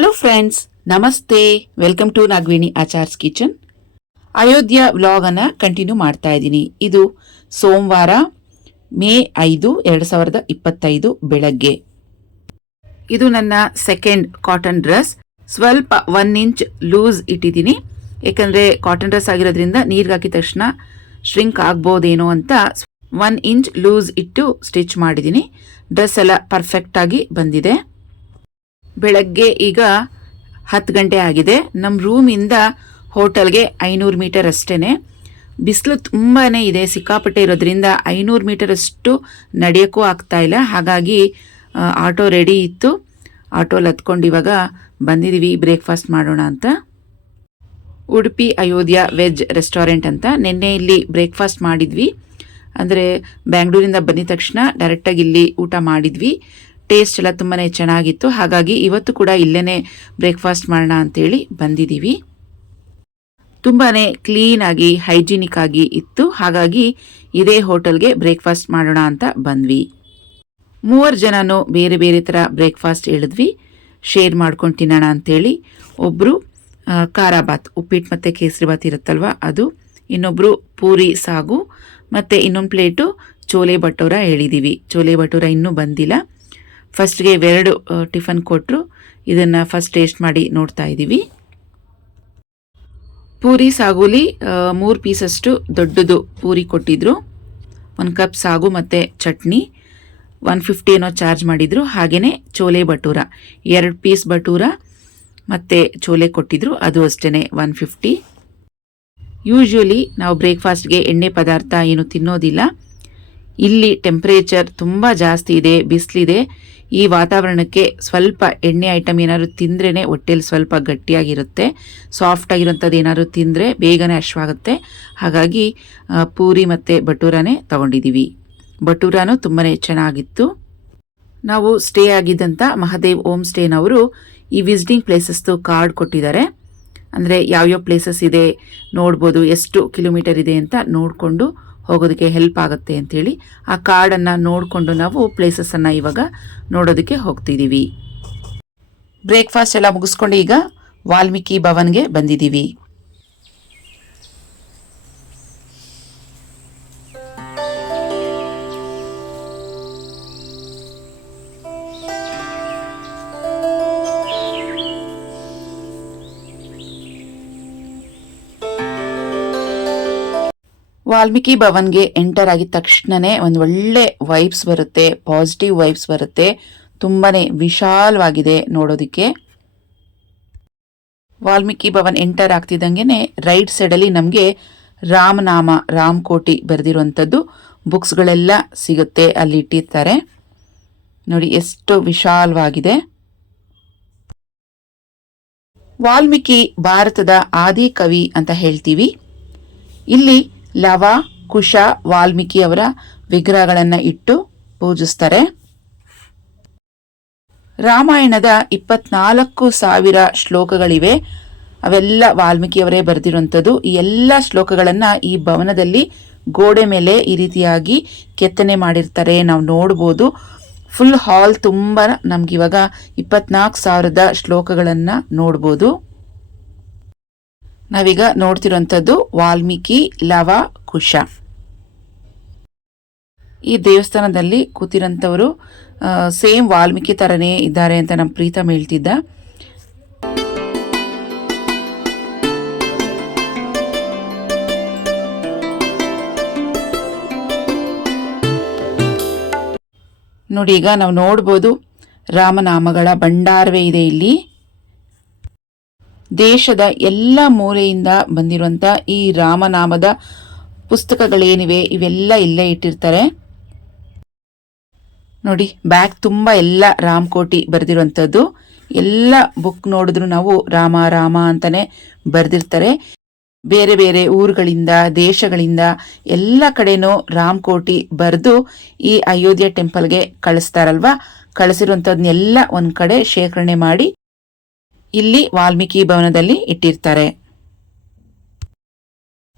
Hello friends, ನಮಸ್ತೆ. Welcome to Nagaveni Achar's kitchen. Ayodhya vlog ಅನ್ನ continue ಮಾಡ್ತಾ ಇದ್ದೀನಿ. ಇದು ಸೋಮವಾರ ಮೇ 5, 2025 ಬೆಳಗ್ಗೆ. ಇದು ನನ್ನ ಸೆಕೆಂಡ್ ಕಾಟನ್ ಡ್ರೆಸ್. ಸ್ವಲ್ಪ 1 ಇಂಚ್ ಲೂಸ್ ಇಟ್ಟಿದ್ದೀನಿ, ಯಾಕಂದ್ರೆ ಕಾಟನ್ ಡ್ರೆಸ್ ಆಗಿರೋದ್ರಿಂದ ನೀರ್ಗೆ ಹಾಕಿದ ತಕ್ಷಣ ಶ್ರಿಂಕ್ ಆಗ್ಬೋದೇನೋ ಅಂತ 1 ಇಂಚ್ ಲೂಸ್ ಇಟ್ಟು ಸ್ಟಿಚ್ ಮಾಡಿದ್ದೀನಿ. ಡ್ರೆಸ್ ಎಲ್ಲ ಪರ್ಫೆಕ್ಟ್ ಆಗಿ ಬಂದಿದೆ. ಬೆಳಗ್ಗೆ ಈಗ 10 ಗಂಟೆ ಆಗಿದೆ. ನಮ್ಮ ರೂಮಿಂದ ಹೋಟೆಲ್ಗೆ 500 ಮೀಟರ್ ಅಷ್ಟೇ. ಬಿಸಿಲು ತುಂಬಾ ಇದೆ, ಸಿಕ್ಕಾಪಟ್ಟೆ ಇರೋದ್ರಿಂದ 500 ಮೀಟರ್ ಅಷ್ಟು ನಡೆಯೋಕ್ಕೂ ಆಗ್ತಾ ಇಲ್ಲ. ಹಾಗಾಗಿ ಆಟೋ ರೆಡಿ ಇತ್ತು, ಆಟೋಲ್ಲಿ ಹತ್ಕೊಂಡು ಇವಾಗ ಬಂದಿದ್ದೀವಿ ಬ್ರೇಕ್ಫಾಸ್ಟ್ ಮಾಡೋಣ ಅಂತ. ಉಡುಪಿ ಅಯೋಧ್ಯ ವೆಜ್ ರೆಸ್ಟೋರೆಂಟ್ ಅಂತ. ನಿನ್ನೆ ಇಲ್ಲಿ ಬ್ರೇಕ್ಫಾಸ್ಟ್ ಮಾಡಿದ್ವಿ, ಅಂದರೆ ಬ್ಯಾಂಗ್ಳೂರಿಂದ ಬಂದಿದ ತಕ್ಷಣ ಡೈರೆಕ್ಟಾಗಿ ಇಲ್ಲಿ ಊಟ ಮಾಡಿದ್ವಿ. ಟೇಸ್ಟ್ ಎಲ್ಲ ತುಂಬಾ ಚೆನ್ನಾಗಿತ್ತು. ಹಾಗಾಗಿ ಇವತ್ತು ಕೂಡ ಇಲ್ಲೇ ಬ್ರೇಕ್ಫಾಸ್ಟ್ ಮಾಡೋಣ ಅಂತೇಳಿ ಬಂದಿದ್ದೀವಿ. ತುಂಬಾ ಕ್ಲೀನಾಗಿ ಹೈಜಿನಿಕ್ ಆಗಿ ಇತ್ತು. ಹಾಗಾಗಿ ಇದೇ ಹೋಟೆಲ್ಗೆ ಬ್ರೇಕ್ಫಾಸ್ಟ್ ಮಾಡೋಣ ಅಂತ ಬಂದ್ವಿ. 3 ಜನನು ಬೇರೆ ಬೇರೆ ಥರ ಬ್ರೇಕ್ಫಾಸ್ಟ್ ಹೇಳಿದ್ವಿ, ಶೇರ್ ಮಾಡ್ಕೊಂಡು ತಿನ್ನೋಣ ಅಂತೇಳಿ. ಒಬ್ಬರು ಖಾರಾಬಾತ್, ಉಪ್ಪಿಟ್ಟು ಮತ್ತು ಕೇಸರಿಬಾತ್ ಇರುತ್ತಲ್ವ ಅದು, ಇನ್ನೊಬ್ಬರು ಪೂರಿ ಸಾಗು, ಮತ್ತು ಇನ್ನೊಂದು ಪ್ಲೇಟು ಚೋಲೆ ಭಟೂರ ಹೇಳಿದ್ದೀವಿ. ಚೋಲೆ ಭಟೂರ ಇನ್ನೂ ಬಂದಿಲ್ಲ. ಫಸ್ಟ್ಗೆ 2 ಟಿಫನ್ ಕೊಟ್ಟರು, ಇದನ್ನು ಫಸ್ಟ್ ಟೇಸ್ಟ್ ಮಾಡಿ ನೋಡ್ತಾ ಇದ್ದೀವಿ. ಪೂರಿ ಸಾಗುಲಿ 3 ಪೀಸಷ್ಟು ದೊಡ್ಡದು ಪೂರಿ ಕೊಟ್ಟಿದ್ರು. 1 ಕಪ್ ಸಾಗು ಮತ್ತು ಚಟ್ನಿ 150 ಏನೋ ಚಾರ್ಜ್ ಮಾಡಿದರು. ಹಾಗೆಯೇ ಚೋಲೆ ಭಟೂರ 2 ಪೀಸ್ ಭಟೂರ ಮತ್ತು ಚೋಲೆ ಕೊಟ್ಟಿದ್ರು, ಅದು ಅಷ್ಟೇ 150. ಯೂಶ್ವಲಿ ನಾವು ಬ್ರೇಕ್ಫಾಸ್ಟ್ಗೆ ಎಣ್ಣೆ ಪದಾರ್ಥ ಏನು ತಿನ್ನೋದಿಲ್ಲ. ಇಲ್ಲಿ ಟೆಂಪ್ರೇಚರ್ ತುಂಬ ಜಾಸ್ತಿ ಇದೆ, ಬಿಸಿಲಿದೆ. ಈ ವಾತಾವರಣಕ್ಕೆ ಸ್ವಲ್ಪ ಎಣ್ಣೆ ಐಟಮ್ ಏನಾದ್ರು ತಿಂದ್ರೇ ಹೊಟ್ಟೆಲಿ ಸ್ವಲ್ಪ ಗಟ್ಟಿಯಾಗಿರುತ್ತೆ. ಸಾಫ್ಟ್ ಆಗಿರೋಂಥದ್ದು ಏನಾದ್ರು ತಿಂದರೆ ಬೇಗನೆ ಹಶ್ವಾಗುತ್ತೆ. ಹಾಗಾಗಿ ಪೂರಿ ಮತ್ತು ಭಟೂರನೇ ತಗೊಂಡಿದ್ದೀವಿ. ಭಟೂರನೂ ತುಂಬಾ ಚೆನ್ನಾಗಿತ್ತು. ನಾವು ಸ್ಟೇ ಆಗಿದ್ದಂಥ ಮಹಾದೇವ್ ಹೋಮ್ ಸ್ಟೇನವರು ಈ ವಿಸಿಟಿಂಗ್ ಪ್ಲೇಸಸ್ದು ಕಾರ್ಡ್ ಕೊಟ್ಟಿದ್ದಾರೆ. ಅಂದರೆ ಯಾವ್ಯಾವ ಪ್ಲೇಸಸ್ ಇದೆ ನೋಡ್ಬೋದು, ಎಷ್ಟು ಕಿಲೋಮೀಟರ್ ಇದೆ ಅಂತ ನೋಡಿಕೊಂಡು ಹೋಗೋದಕ್ಕೆ ಹೆಲ್ಪ್ ಆಗುತ್ತೆ ಅಂಥೇಳಿ ಆ ಕಾರ್ಡನ್ನು ನೋಡಿಕೊಂಡು ನಾವು ಪ್ಲೇಸಸನ್ನು ಇವಾಗ ನೋಡೋದಕ್ಕೆ ಹೋಗ್ತಿದ್ದೀವಿ. ಬ್ರೇಕ್ಫಾಸ್ಟ್ ಎಲ್ಲ ಮುಗಿಸ್ಕೊಂಡು ಈಗ ವಾಲ್ಮೀಕಿ ಭವನ್ಗೆ ಬಂದಿದ್ದೀವಿ. ವಾಲ್ಮೀಕಿ ಭವನ್ಗೆ ಎಂಟರ್ ಆಗಿದ ತಕ್ಷಣನೇ ಒಂದು ಒಳ್ಳೆ ವೈಬ್ಸ್ ಬರುತ್ತೆ, ಪಾಸಿಟಿವ್ ವೈಬ್ಸ್ ಬರುತ್ತೆ. ತುಂಬಾನೇ ವಿಶಾಲವಾಗಿದೆ ನೋಡೋದಕ್ಕೆ. ವಾಲ್ಮೀಕಿ ಭವನ್ ಎಂಟರ್ ಆಗ್ತಿದ್ದಂಗೆ ರೈಟ್ ಸೈಡಲ್ಲಿ ನಮಗೆ ರಾಮನಾಮ, ರಾಮಕೋಟಿ ಬರೆದಿರುವಂಥದ್ದು ಬುಕ್ಸ್ಗಳೆಲ್ಲ ಸಿಗುತ್ತೆ, ಅಲ್ಲಿ ಇಟ್ಟಿರ್ತಾರೆ. ನೋಡಿ ಎಷ್ಟು ವಿಶಾಲವಾಗಿದೆ. ವಾಲ್ಮೀಕಿ ಭಾರತದ ಆದಿ ಕವಿ ಅಂತ ಹೇಳ್ತೀವಿ. ಇಲ್ಲಿ ಲವ, ಕುಶ, ವಾಲ್ಮೀಕಿ ಅವರ ವಿಗ್ರಹಗಳನ್ನು ಇಟ್ಟು ಪೂಜಿಸ್ತಾರೆ. ರಾಮಾಯಣದ 24,000 ಶ್ಲೋಕಗಳಿವೆ. ಅವೆಲ್ಲ ವಾಲ್ಮೀಕಿಯವರೇ ಬರೆದಿರುವಂಥದ್ದು. ಈ ಎಲ್ಲ ಶ್ಲೋಕಗಳನ್ನು ಈ ಭವನದಲ್ಲಿ ಗೋಡೆ ಮೇಲೆ ಈ ರೀತಿಯಾಗಿ ಕೆತ್ತನೆ ಮಾಡಿರ್ತಾರೆ, ನಾವು ನೋಡ್ಬೋದು. ಫುಲ್ ಹಾಲ್ ತುಂಬ ನಮ್ಗಿವಾಗ 24,000 ಶ್ಲೋಕಗಳನ್ನು ನೋಡ್ಬೋದು. ನಾವೀಗ ನೋಡ್ತಿರೋಂಥದ್ದು ವಾಲ್ಮೀಕಿ, ಲವ, ಕುಶ. ಈ ದೇವಸ್ಥಾನದಲ್ಲಿ ಕೂತಿರೋಂಥವರು ಸೇಮ್ ವಾಲ್ಮೀಕಿ ಥರನೇ ಇದ್ದಾರೆ ಅಂತ ನಮ್ಮ ಪ್ರೀತಮ್ ಹೇಳ್ತಿದ್ದ. ನೋಡಿ, ಈಗ ನಾವು ನೋಡ್ಬೋದು ರಾಮನಾಮಗಳ ಭಂಡಾರವೇ ಇದೆ ಇಲ್ಲಿ. ದೇಶದ ಎಲ್ಲ ಮೂಲೆಯಿಂದ ಬಂದಿರುವಂಥ ಈ ರಾಮನಾಮದ ಪುಸ್ತಕಗಳೇನಿವೆ ಇವೆಲ್ಲ ಇಲ್ಲೇ ಇಟ್ಟಿರ್ತಾರೆ. ನೋಡಿ, ಬ್ಯಾಗ್ ತುಂಬ ಎಲ್ಲ ರಾಮಕೋಟಿ ಬರೆದಿರುವಂಥದ್ದು. ಎಲ್ಲ ಬುಕ್ ನೋಡಿದ್ರು ನಾವು ರಾಮ ರಾಮ ಅಂತಾನೆ ಬರೆದಿರ್ತಾರೆ. ಬೇರೆ ಬೇರೆ ಊರುಗಳಿಂದ, ದೇಶಗಳಿಂದ ಎಲ್ಲ ಕಡೆನೂ ರಾಮಕೋಟಿ ಬರೆದು ಈ ಅಯೋಧ್ಯ ಟೆಂಪಲ್ಗೆ ಕಳಿಸ್ತಾರಲ್ವಾ. ಕಳಿಸಿರುವಂಥದ್ದನ್ನೆಲ್ಲ ಒಂದು ಕಡೆ ಶೇಖರಣೆ ಮಾಡಿ ಇಲ್ಲಿ ವಾಲ್ಮೀಕಿ ಭವನದಲ್ಲಿ ಇಟ್ಟಿರ್ತಾರೆ.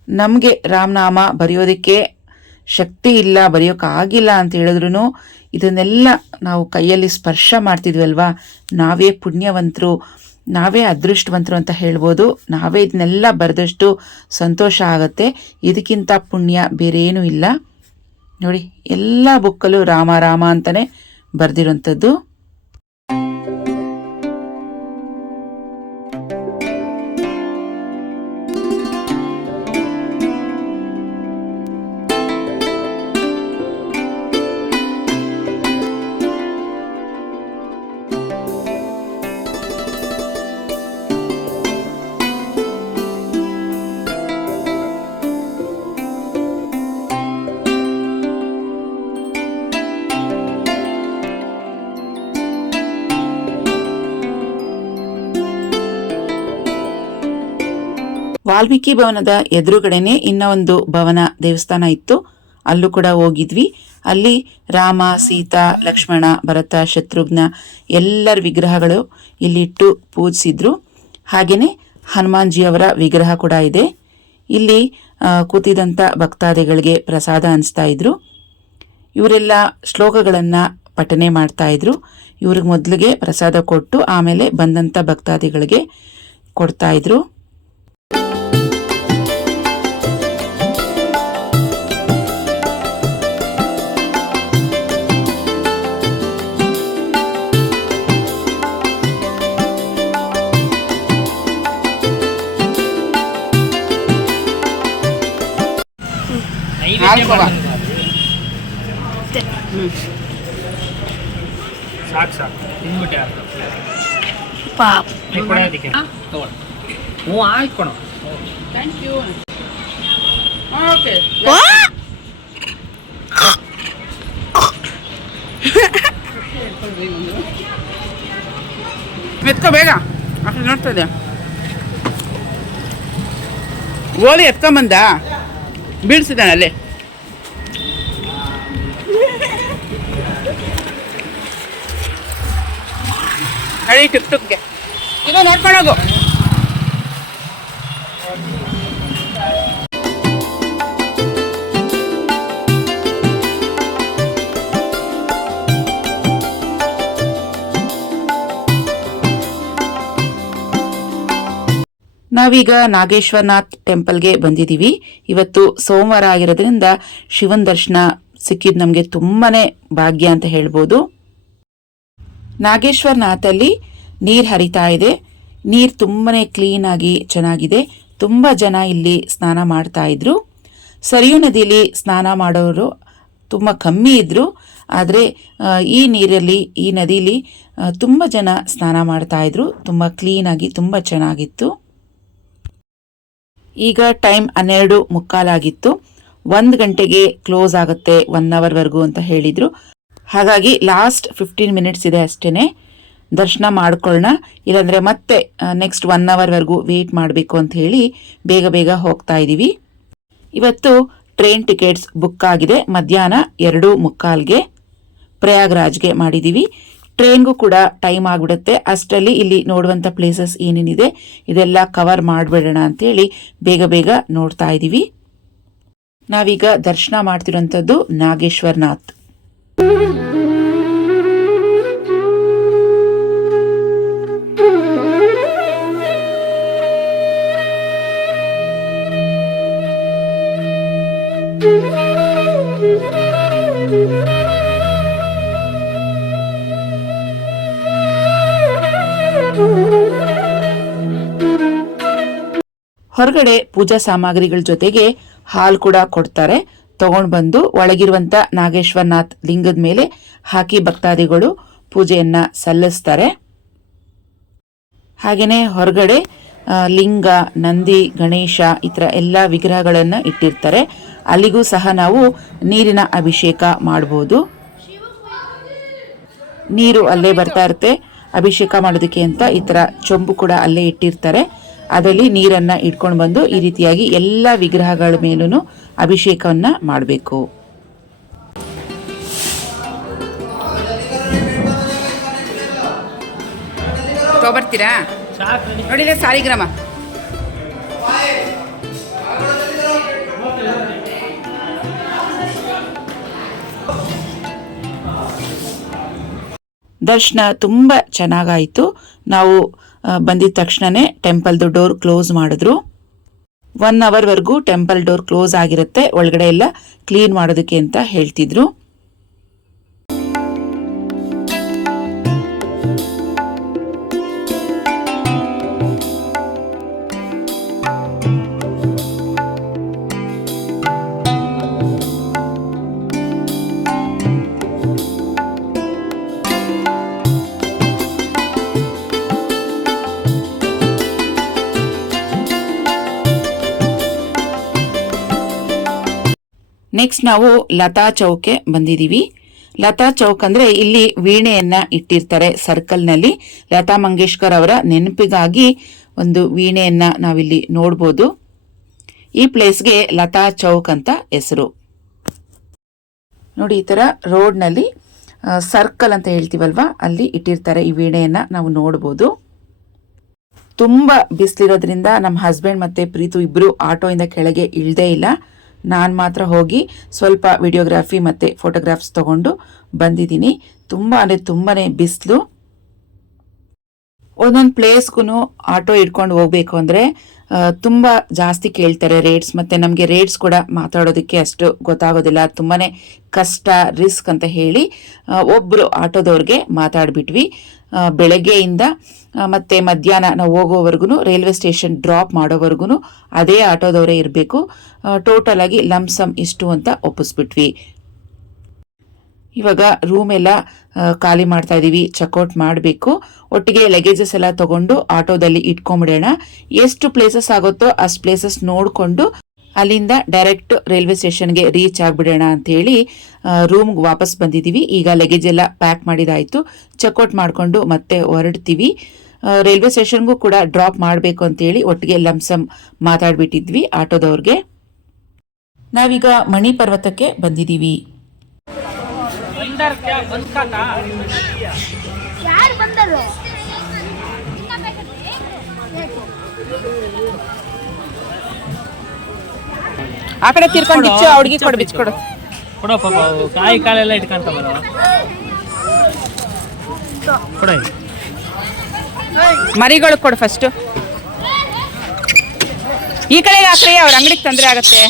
ನಮಗೆ ರಾಮನಾಮ ಬರೆಯೋದಕ್ಕೆ ಶಕ್ತಿ ಇಲ್ಲ, ಬರೆಯೋಕ್ಕಾಗಿಲ್ಲ ಅಂತ ಹೇಳಿದ್ರು ಇದನ್ನೆಲ್ಲ ನಾವು ಕೈಯಲ್ಲಿ ಸ್ಪರ್ಶ ಮಾಡ್ತಿದ್ವಲ್ವಾ, ನಾವೇ ಪುಣ್ಯವಂತರು. ನಾವೇ ಅದೃಷ್ಟವಂತರು ಅಂತ ಹೇಳ್ಬೋದು. ನಾವೇ ಇದನ್ನೆಲ್ಲ ಬರೆದಷ್ಟು ಸಂತೋಷ ಆಗುತ್ತೆ. ಇದಕ್ಕಿಂತ ಪುಣ್ಯ ಬೇರೆ ಏನೂ ಇಲ್ಲ. ನೋಡಿ, ಎಲ್ಲ ಬುಕ್ಕಲ್ಲೂ ರಾಮ ರಾಮ ಅಂತಲೇ ಬರೆದಿರೋಂಥದ್ದು. ವಾಲ್ಮೀಕಿ ಭವನದ ಎದುರುಗಡೆನೆ ಇನ್ನ ಒಂದು ಭವನ ದೇವಸ್ಥಾನ ಇತ್ತು, ಅಲ್ಲೂ ಕೂಡ ಹೋಗಿದ್ವಿ. ಅಲ್ಲಿ ರಾಮ, ಸೀತಾ, ಲಕ್ಷ್ಮಣ, ಭರತ, ಶತ್ರುಘ್ನ ಎಲ್ಲರ ವಿಗ್ರಹಗಳು ಇಲ್ಲಿಟ್ಟು ಪೂಜಿಸಿದ್ರು. ಹಾಗೆಯೇ ಹನುಮಾನ್ಜಿಯವರ ವಿಗ್ರಹ ಕೂಡ ಇದೆ. ಇಲ್ಲಿ ಕೂತಿದಂಥ ಭಕ್ತಾದಿಗಳಿಗೆ ಪ್ರಸಾದ ಹಂಚ್ತಾ ಇದ್ರು. ಇವರೆಲ್ಲ ಶ್ಲೋಕಗಳನ್ನು ಪಠನೆ ಮಾಡ್ತಾ ಇದ್ರು. ಇವ್ರಿಗೆ ಮೊದಲಿಗೆ ಪ್ರಸಾದ ಕೊಟ್ಟು ಆಮೇಲೆ ಬಂದಂಥ ಭಕ್ತಾದಿಗಳಿಗೆ ಕೊಡ್ತಾ ಇದ್ರು. ಸಾಕು ಸಾಕು ತಿಂದ್ಬಿಟ್ಟೆ ಹ್ಞೂ ಆಯ್ತು ಕಣೋ. Thank you. ಓಕೆ, ಎತ್ಕೋ ಬೇಗ. ಅಷ್ಟು ನೋಡ್ತದೆ ಓಲಿ ಎತ್ಕೊಂಬಂದ ಬೀಳ್ಸಿದ್ದಾನೆ ಅಲ್ಲೇ. ನಡಿ ಟುಕ್ ಟುಕ್ಗೆ ಈಗ ನೋಡ್ಕೊಂಡೋಗು. ನಾವೀಗ ನಾಗೇಶ್ವರನಾಥ್ ಟೆಂಪಲ್ಗೆ ಬಂದಿದ್ದೀವಿ. ಇವತ್ತು ಸೋಮವಾರ ಆಗಿರೋದ್ರಿಂದ ಶಿವನ ದರ್ಶನ ಸಿಕ್ಕಿದ್ದು ನಮಗೆ ತುಂಬಾನೇ ಭಾಗ್ಯ ಅಂತ ಹೇಳ್ಬೋದು. ನಾಗೇಶ್ವರನಾಥಲ್ಲಿ ನೀರು ಹರಿತಾ ಇದೆ. ನೀರು ತುಂಬಾನೇ ಕ್ಲೀನ್ ಆಗಿ ಚೆನ್ನಾಗಿದೆ. ತುಂಬ ಜನ ಇಲ್ಲಿ ಸ್ನಾನ ಮಾಡ್ತಾ ಇದ್ರು. ಸರಿಯೂ ನದಿಯಲ್ಲಿ ಸ್ನಾನ ಮಾಡೋರು ತುಂಬ ಕಮ್ಮಿ ಇದ್ರು. ಆದರೆ ಈ ನೀರಲ್ಲಿ, ಈ ನದಿಲಿ ತುಂಬ ಜನ ಸ್ನಾನ ಮಾಡ್ತಾ ಇದ್ರು. ತುಂಬ ಕ್ಲೀನಾಗಿ ತುಂಬ ಚೆನ್ನಾಗಿತ್ತು. ಈಗ ಟೈಮ್ 12:15 1 ಗಂಟೆಗೆ ಕ್ಲೋಸ್ ಆಗುತ್ತೆ, 1 ಅವರ್ವರೆಗೂ ಅಂತ ಹೇಳಿದ್ರು. ಹಾಗಾಗಿ ಲಾಸ್ಟ್ 15 ಮಿನಿಟ್ಸ್ ಇದೆ ಅಷ್ಟೇ, ದರ್ಶನ ಮಾಡ್ಕೊಳ್ಳೋಣ. ಇಲ್ಲಾಂದರೆ ಮತ್ತೆ ನೆಕ್ಸ್ಟ್ 1 ಅವರ್ವರೆಗೂ ವೇಟ್ ಮಾಡಬೇಕು ಅಂತ ಹೇಳಿ ಬೇಗ ಬೇಗ ಹೋಗ್ತಾ ಇದ್ದೀವಿ. ಇವತ್ತು ಟ್ರೈನ್ ಟಿಕೆಟ್ಸ್ ಬುಕ್ ಆಗಿದೆ. ಮಧ್ಯಾಹ್ನ 2:45ಗೆ ಪ್ರಯಾಗ್ರಾಜ್ಗೆ ಮಾಡಿದ್ದೀವಿ. ಟ್ರೈನ್ಗೂ ಕೂಡ ಟೈಮ್ ಆಗಿಬಿಡುತ್ತೆ. ಅಷ್ಟರಲ್ಲಿ ಇಲ್ಲಿ ನೋಡುವಂಥ ಪ್ಲೇಸಸ್ ಏನೇನಿದೆ ಇದೆಲ್ಲ ಕವರ್ ಮಾಡಿಬಿಡೋಣ ಅಂತೇಳಿ ಬೇಗ ಬೇಗ ನೋಡ್ತಾ ಇದ್ದೀವಿ. ನಾವೀಗ ದರ್ಶನ ಮಾಡ್ತಿರೋಂಥದ್ದು ನಾಗೇಶ್ವರನಾಥ್. ಹೊರಗಡೆ ಪೂಜಾ ಸಾಮಗ್ರಿಗಳ ಜೊತೆಗೆ ಹಾಲು ಕೂಡ ಕೊಡ್ತಾರೆ. ತಗೊಂಡು ಬಂದು ಒಳಗಿರುವಂತ ನಾಗೇಶ್ವರನಾಥ್ ಲಿಂಗದ ಮೇಲೆ ಹಾಕಿ ಭಕ್ತಾದಿಗಳು ಪೂಜೆಯನ್ನ ಸಲ್ಲಿಸ್ತಾರೆ. ಹಾಗೇನೆ ಹೊರಗಡೆ ಲಿಂಗ, ನಂದಿ, ಗಣೇಶ ಈ ಥರ ಎಲ್ಲ ವಿಗ್ರಹಗಳನ್ನು ಇಟ್ಟಿರ್ತಾರೆ. ಅಲ್ಲಿಗೂ ಸಹ ನಾವು ನೀರಿನ ಅಭಿಷೇಕ ಮಾಡಬಹುದು. ನೀರು ಅಲ್ಲೇ ಬರ್ತಾ ಇರುತ್ತೆ. ಅಭಿಷೇಕ ಮಾಡೋದಕ್ಕೆ ಅಂತ ಈ ಥರ ಚೊಂಬು ಕೂಡ ಅಲ್ಲೇ ಇಟ್ಟಿರ್ತಾರೆ. ಅದರಲ್ಲಿ ನೀರನ್ನ ಇಟ್ಕೊಂಡು ಬಂದು ಈ ರೀತಿಯಾಗಿ ಎಲ್ಲ ವಿಗ್ರಹಗಳ ಮೇಲೂ ಅಭಿಷೇಕವನ್ನ ಮಾಡಬೇಕು. ಬರ್ತೀರಾ ನೋಡಿಲ್ಲ ಸಾಲಿಗ್ರಾಮ. ದರ್ಶನ ತುಂಬ ಚೆನ್ನಾಗಾಯಿತು. ನಾವು ಬಂದಿದ ತಕ್ಷಣನೇ ಟೆಂಪಲ್ದು ಡೋರ್ ಕ್ಲೋಸ್ ಮಾಡಿದ್ರು. 1 ಅವರ್ವರೆಗೂ ಟೆಂಪಲ್ ಡೋರ್ ಕ್ಲೋಸ್ ಆಗಿರುತ್ತೆ, ಒಳಗಡೆ ಎಲ್ಲ ಕ್ಲೀನ್ ಮಾಡೋದಕ್ಕೆ ಅಂತ ಹೇಳ್ತಿದ್ರು. ನೆಕ್ಸ್ಟ್ ನಾವು ಲತಾ ಚೌಕ್ಗೆ ಬಂದಿದ್ದೀವಿ. ಲತಾ ಚೌಕ್ ಅಂದ್ರೆ ಇಲ್ಲಿ ವೀಣೆಯನ್ನ ಇಟ್ಟಿರ್ತಾರೆ ಸರ್ಕಲ್ನಲ್ಲಿ. ಲತಾ ಮಂಗೇಶ್ಕರ್ ಅವರ ನೆನಪಿಗಾಗಿ ಒಂದು ವೀಣೆಯನ್ನ ನಾವಿಲ್ಲಿ ನೋಡ್ಬೋದು. ಈ ಪ್ಲೇಸ್ಗೆ ಲತಾ ಚೌಕ್ ಅಂತ ಹೆಸರು. ನೋಡಿ, ಈ ತರ ರೋಡ್ನಲ್ಲಿ ಸರ್ಕಲ್ ಅಂತ ಹೇಳ್ತೀವಲ್ವಾ, ಅಲ್ಲಿ ಇಟ್ಟಿರ್ತಾರೆ ಈ ವೀಣೆಯನ್ನ ನಾವು ನೋಡ್ಬೋದು. ತುಂಬಾ ಬಿಸಿಲಿರೋದ್ರಿಂದ ನಮ್ಮ ಹಸ್ಬೆಂಡ್ ಮತ್ತೆ ಪ್ರೀತು ಇಬ್ರು ಆಟೋಯಿಂದ ಕೆಳಗೆ ಇಳ್ದೇ ಇಲ್ಲ. ನಾನು ಮಾತ್ರ ಹೋಗಿ ಸ್ವಲ್ಪ ವಿಡಿಯೋಗ್ರಾಫಿ ಮತ್ತು ಫೋಟೋಗ್ರಾಫ್ಸ್ ತಗೊಂಡು ಬಂದಿದ್ದೀನಿ. ತುಂಬ ಅಂದರೆ ತುಂಬಾ ಬಿಸಿಲು. ಒಂದೊಂದು ಪ್ಲೇಸ್ಗೂ ಆಟೋ ಇಟ್ಕೊಂಡು ಹೋಗ್ಬೇಕು ಅಂದರೆ ತುಂಬ ಜಾಸ್ತಿ ಕೇಳ್ತಾರೆ ರೇಟ್ಸ್, ಮತ್ತು ನಮಗೆ ರೇಟ್ಸ್ ಕೂಡ ಮಾತಾಡೋದಕ್ಕೆ ಅಷ್ಟು ಗೊತ್ತಾಗೋದಿಲ್ಲ. ತುಂಬಾ ಕಷ್ಟ, ರಿಸ್ಕ್ ಅಂತ ಹೇಳಿ ಒಬ್ಬರು ಆಟೋದವ್ರಿಗೆ ಮಾತಾಡ್ಬಿಟ್ವಿ. ಬೆಳಗ್ಗೆಯಿಂದ ಮತ್ತು ಮಧ್ಯಾಹ್ನ ನಾವು ಹೋಗೋವರೆಗೂ, ರೈಲ್ವೆ ಸ್ಟೇಷನ್ ಡ್ರಾಪ್ ಮಾಡೋವರೆಗೂ ಅದೇ ಆಟೋದವರೇ ಇರಬೇಕು. ಟೋಟಲ್ ಆಗಿ ಲಂಸಮ್ ಇಷ್ಟು ಅಂತ ಒಪ್ಪಿಸ್ಬಿಟ್ವಿ. ಇವಾಗ ರೂಮ್ ಎಲ್ಲ ಖಾಲಿ ಮಾಡ್ತಾ ಇದ್ದೀವಿ, ಚೆಕ್ಔಟ್ ಮಾಡಬೇಕು. ಒಟ್ಟಿಗೆ ಲಗೇಜಸ್ ಎಲ್ಲ ತಗೊಂಡು ಆಟೋದಲ್ಲಿ ಇಟ್ಕೊಂಡ್ಬಿಡೋಣ. ಎಷ್ಟು ಪ್ಲೇಸಸ್ ಆಗುತ್ತೋ ಅಷ್ಟು ಪ್ಲೇಸಸ್ ನೋಡಿಕೊಂಡು ಅಲ್ಲಿಂದ ಡೈರೆಕ್ಟ್ ರೈಲ್ವೆ ಸ್ಟೇಷನ್ಗೆ ರೀಚ್ ಆಗಿಬಿಡೋಣ ಅಂತೇಳಿ ರೂಮ್ಗೆ ವಾಪಸ್ ಬಂದಿದ್ದೀವಿ. ಈಗ ಲಗೇಜ್ ಎಲ್ಲ ಪ್ಯಾಕ್ ಮಾಡಿದಾಯಿತು, ಚೆಕ್ಔಟ್ ಮಾಡಿಕೊಂಡು ಮತ್ತೆ ಹೊರಡ್ತೀವಿ. ರೈಲ್ವೆ ಸ್ಟೇಷನ್ಗೂ ಕೂಡ ಡ್ರಾಪ್ ಮಾಡಬೇಕು ಅಂತೇಳಿ ಒಟ್ಟಿಗೆ ಲಂಸಮ್ ಮಾತಾಡ್ಬಿಟ್ಟಿದ್ವಿ ಆಟೋದವ್ರಿಗೆ. ನಾವೀಗ ಮಣಿ ಪರ್ವತಕ್ಕೆ ಬಂದಿದ್ದೀವಿ. ಆ ಕಡೆ ತಿರ್ಕೊಂಡು ಹುಡುಗಿ ಕೊಡು, ಬಿಚ್ಕೊಡು ಕೊಡೋ ಪಾಪ, ಕಾಯಿ ಕಾಲೆಲ್ಲ ಇಟ್ಕೊಂತ ಬರೋ ಕೊಡ. ಮರಿಗಳು ಕೊಡು ಫಸ್ಟ್. ಈ ಕಡೆಗೆ ಹಾಕ್ರಿ, ಅವ್ರ ಅಂಗಡಿಗೆ ತೊಂದರೆ ಆಗತ್ತೆ.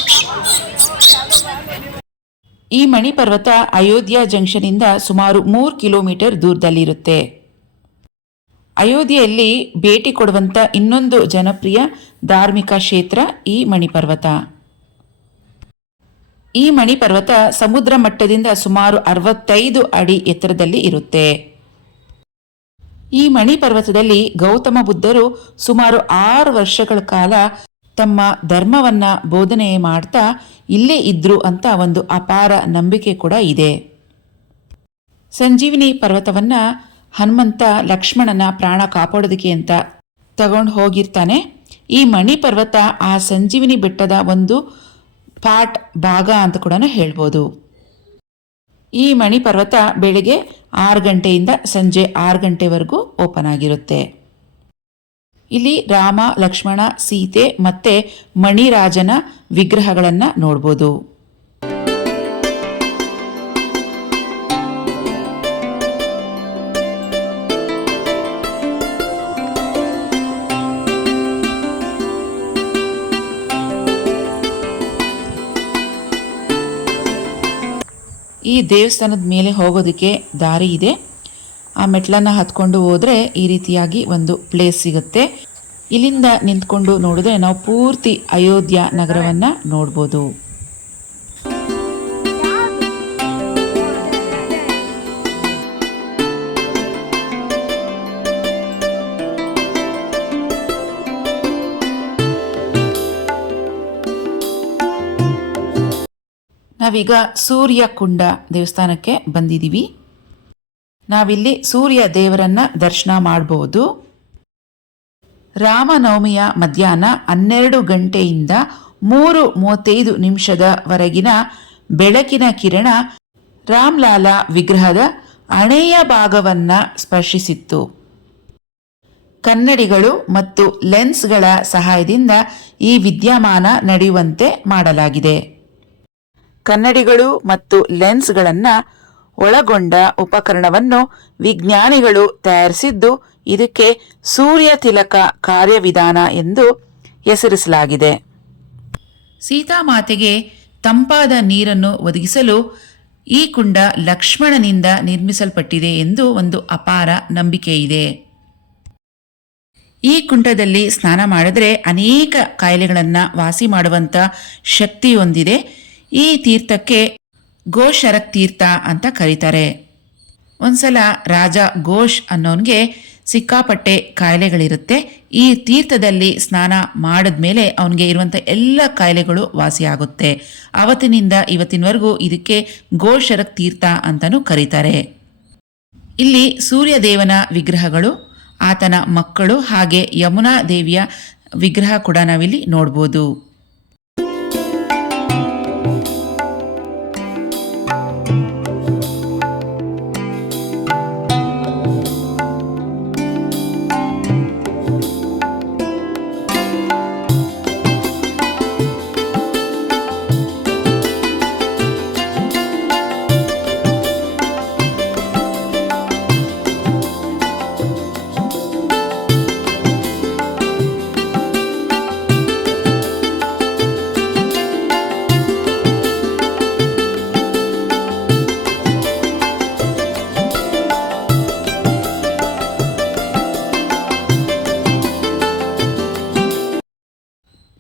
ಈ ಮಣಿ ಪರ್ವತ ಅಯೋಧ್ಯ ಜಂಕ್ಷನ್ ಇಂದ ಸುಮಾರು 3 ಕಿಲೋಮೀಟರ್ ದೂರದಲ್ಲಿರುತ್ತೆ. ಅಯೋಧ್ಯೆಯಲ್ಲಿ ಭೇಟಿ ಕೊಡುವಂತ ಇನ್ನೊಂದು ಜನಪ್ರಿಯ ಧಾರ್ಮಿಕ ಕ್ಷೇತ್ರ ಈ ಮಣಿ ಪರ್ವತ. ಈ ಮಣಿ ಪರ್ವತ ಸಮುದ್ರ ಮಟ್ಟದಿಂದ ಸುಮಾರು 65 ಅಡಿ ಎತ್ತರದಲ್ಲಿ ಇರುತ್ತೆ. ಈ ಮಣಿ ಪರ್ವತದಲ್ಲಿ ಗೌತಮ ಬುದ್ಧರು ಸುಮಾರು 6 ವರ್ಷಗಳ ಕಾಲ ತಮ್ಮ ಧರ್ಮವನ್ನ ಬೋಧನೆ ಮಾಡ್ತಾ ಇಲ್ಲೇ ಇದ್ರು ಅಂತ ಒಂದು ಅಪಾರ ನಂಬಿಕೆ ಕೂಡ ಇದೆ. ಸಂಜೀವಿನಿ ಪರ್ವತವನ್ನ ಹನುಮಂತ ಲಕ್ಷ್ಮಣನ ಪ್ರಾಣ ಕಾಪಾಡೋದಕ್ಕೆ ಅಂತ ತಗೊಂಡು ಹೋಗಿರ್ತಾನೆ. ಈ ಮಣಿ ಪರ್ವತ ಆ ಸಂಜೀವಿನಿ ಬೆಟ್ಟದ ಒಂದು ಭಾಗ ಅಂತ ಕೂಡ ಹೇಳ್ಬೋದು. ಈ ಮಣಿ ಪರ್ವತ ಬೆಳಿಗ್ಗೆ 6 ಗಂಟೆಯಿಂದ ಸಂಜೆ 6 ಗಂಟೆವರೆಗೂ ಓಪನ್ ಆಗಿರುತ್ತೆ. ಇಲ್ಲಿ ರಾಮ, ಲಕ್ಷ್ಮಣ, ಸೀತೆ ಮತ್ತೆ ಮಣಿರಾಜನ ವಿಗ್ರಹಗಳನ್ನ ನೋಡ್ಬೋದು. ಈ ದೇವಸ್ಥಾನದ ಮೇಲೆ ಹೋಗೋದಕ್ಕೆ ದಾರಿ ಇದೆ. ಆ ಮೆಟ್ಲನ್ನು ಹತ್ಕೊಂಡು ಹೋದರೆ ಈ ರೀತಿಯಾಗಿ ಒಂದು ಪ್ಲೇಸ್ ಸಿಗುತ್ತೆ. ಇಲ್ಲಿಂದ ನಿಂತ್ಕೊಂಡು ನೋಡಿದ್ರೆ ನಾವು ಪೂರ್ತಿ ಅಯೋಧ್ಯ ನಗರವನ್ನು ನೋಡ್ಬೋದು. ನಾವೀಗ ಸೂರ್ಯ ಕುಂಡ ದೇವಸ್ಥಾನಕ್ಕೆ ಬಂದಿದ್ದೀವಿ. ನಾವಿಲ್ಲಿ ಸೂರ್ಯ ದೇವರನ್ನ ದರ್ಶನ ಮಾಡಬಹುದು. ರಾಮನವಮಿಯ ಮಧ್ಯಾಹ್ನ 12 ಗಂಟೆಯಿಂದ 3:35 ನಿಮಿಷದವರೆಗಿನ ಬೆಳಕಿನ ಕಿರಣ ರಾಮ್ಲಾಲ ವಿಗ್ರಹದ ಹಣೆಯ ಭಾಗವನ್ನ ಸ್ಪರ್ಶಿಸಿತ್ತು. ಕನ್ನಡಿಗಳು ಮತ್ತು ಲೆನ್ಸ್ಗಳ ಸಹಾಯದಿಂದ ಈ ವಿದ್ಯಮಾನ ನಡೆಯುವಂತೆ ಮಾಡಲಾಗಿದೆ. ಕನ್ನಡಿಗಳು ಮತ್ತು ಲೆನ್ಸ್ಗಳನ್ನು ಒಳಗೊಂಡ ಉಪಕರಣವನ್ನು ವಿಜ್ಞಾನಿಗಳು ತಯಾರಿಸಿದ್ದು ಇದಕ್ಕೆ ಸೂರ್ಯ ತಿಲಕ ಕಾರ್ಯವಿಧಾನ ಎಂದು ಹೆಸರಿಸಲಾಗಿದೆ. ಸೀತಾಮಾತೆಗೆ ತಂಪಾದ ನೀರನ್ನು ಒದಗಿಸಲು ಈ ಕುಂಡ ಲಕ್ಷ್ಮಣನಿಂದ ನಿರ್ಮಿಸಲ್ಪಟ್ಟಿದೆ ಎಂದು ಒಂದು ಅಪಾರ ನಂಬಿಕೆ ಇದೆ. ಈ ಕುಂಡದಲ್ಲಿ ಸ್ನಾನ ಮಾಡಿದ್ರೆ ಅನೇಕ ಕಾಯಿಲೆಗಳನ್ನು ವಾಸಿ ಮಾಡುವಂಥ ಶಕ್ತಿ ಹೊಂದಿದೆ. ಈ ತೀರ್ಥಕ್ಕೆ ಗೋಶರಕ್ ತೀರ್ಥ ಅಂತ ಕರೀತಾರೆ. ಒಂದ್ಸಲ ರಾಜ ಘೋಷ್ ಅನ್ನೋನ್ಗೆ ಸಿಕ್ಕಾಪಟ್ಟೆ ಕಾಯಿಲೆಗಳಿರುತ್ತೆ. ಈ ತೀರ್ಥದಲ್ಲಿ ಸ್ನಾನ ಮಾಡಿದ್ಮೇಲೆ ಅವನಿಗೆ ಇರುವಂಥ ಎಲ್ಲ ಕಾಯಿಲೆಗಳು ವಾಸಿಯಾಗುತ್ತೆ. ಅವತ್ತಿನಿಂದ ಇವತ್ತಿನವರೆಗೂ ಇದಕ್ಕೆ ಗೋಶರಕ್ ತೀರ್ಥ ಅಂತಲೂ ಕರೀತಾರೆ. ಇಲ್ಲಿ ಸೂರ್ಯದೇವನ ವಿಗ್ರಹಗಳು, ಆತನ ಮಕ್ಕಳು ಹಾಗೆ ಯಮುನಾ ದೇವಿಯ ವಿಗ್ರಹ ಕೂಡ ನಾವಿಲ್ಲಿ ನೋಡ್ಬೋದು.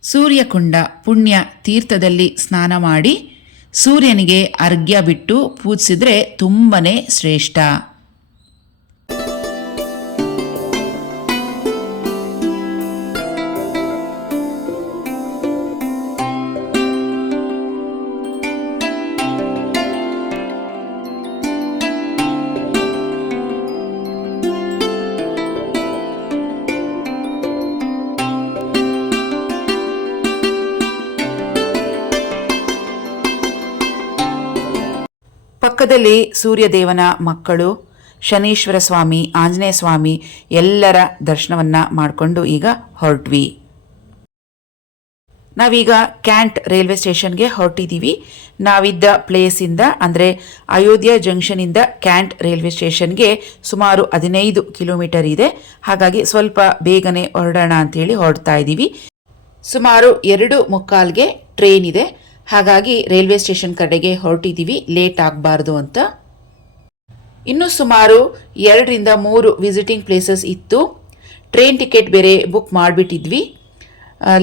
ಸೂರ್ಯಕುಂಡ ಪುಣ್ಯ ತೀರ್ಥದಲ್ಲಿ ಸ್ನಾನ ಮಾಡಿ ಸೂರ್ಯನಿಗೆ ಅರ್ಘ್ಯ ಬಿಟ್ಟು ಪೂಜಿಸಿದ್ರೆ ತುಂಬನೇ ಶ್ರೇಷ್ಠ. ಪಕ್ಕದಲ್ಲಿ ಸೂರ್ಯದೇವನ ಮಕ್ಕಳು, ಶನೀಶ್ವರ ಸ್ವಾಮಿ, ಆಂಜನೇಯ ಸ್ವಾಮಿ ಎಲ್ಲರ ದರ್ಶನವನ್ನು ಮಾಡಿಕೊಂಡು ಈಗ ಹೊರಟ್ವಿ. ನಾವೀಗ ಕ್ಯಾಂಟ್ ರೈಲ್ವೆ ಸ್ಟೇಷನ್ಗೆ ಹೊರಟಿದ್ದೀವಿ. ನಾವಿದ್ದ ಪ್ಲೇಸಿಂದ ಅಂದರೆ ಅಯೋಧ್ಯ ಜಂಕ್ಷನಿಂದ ಕ್ಯಾಂಟ್ ರೈಲ್ವೆ ಸ್ಟೇಷನ್ಗೆ ಸುಮಾರು 15 ಕಿಲೋಮೀಟರ್ ಇದೆ. ಹಾಗಾಗಿ ಸ್ವಲ್ಪ ಬೇಗನೆ ಹೊರಡೋಣ ಅಂತೇಳಿ ಹೊರಡ್ತಾ ಇದ್ದೀವಿ. ಸುಮಾರು 2:45ಗೆ ಟ್ರೈನ್ ಇದೆ. ಹಾಗಾಗಿ ರೈಲ್ವೆ ಸ್ಟೇಷನ್ ಕಡೆಗೆ ಹೊರಟಿದ್ದೀವಿ, ಲೇಟ್ ಆಗಬಾರ್ದು ಅಂತ. ಇನ್ನು ಸುಮಾರು 2-3 ವಿಸಿಟಿಂಗ್ ಪ್ಲೇಸಸ್ ಇತ್ತು. ಟ್ರೈನ್ ಟಿಕೆಟ್ ಬೇರೆ ಬುಕ್ ಮಾಡಿಬಿಟ್ಟಿದ್ವಿ.